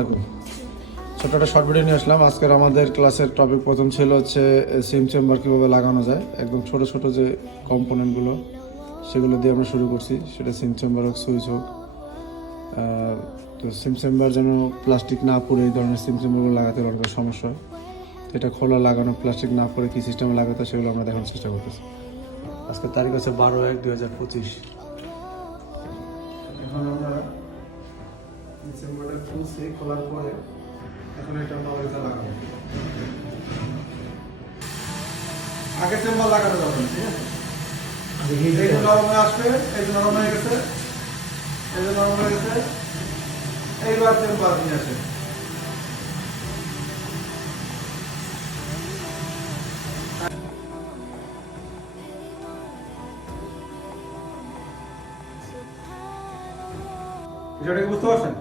আলাইকুম। ছোট একটা শর্ট ভিডিও নিয়ে আসলাম। আজকের আমাদের ক্লাসের টপিক প্রথম ছিল হচ্ছে সিম চেম্বার কীভাবে লাগানো যায়। একদম ছোট ছোট যে কম্পোনেন্টগুলো সেগুলো দিয়ে আমরা শুরু করছি, সেটা সিম চেম্বার হোক, সুইচ হোক। তো সিম চেম্বার যেন প্লাস্টিক না পড়ে এই ধরনের সিম চেম্বারগুলো লাগাতে অনেক সমস্যা হয়। এটা খোলা লাগানো, প্লাস্টিক না পড়ে কী সিস্টেমে লাগাতে সেগুলো আমরা দেখানোর চেষ্টা করতেছি। আজকের তারিখ হচ্ছে 12/1/2025। এখন আমরা চেম্বারটা খুলছি, খোলার পরে এখন এটা নলেজে লাগাবো। আগে চেম্বার লাগানো যাবে না, ঠিক আছে? এই যে নরম হয়ে আসবে, এই যে নরম হয়ে গেছে, এই যে নরম হয়ে গেছে, এইবার চেম্বার নিয়ে আসে। বিষয়টা কি বুঝতে পারছেন?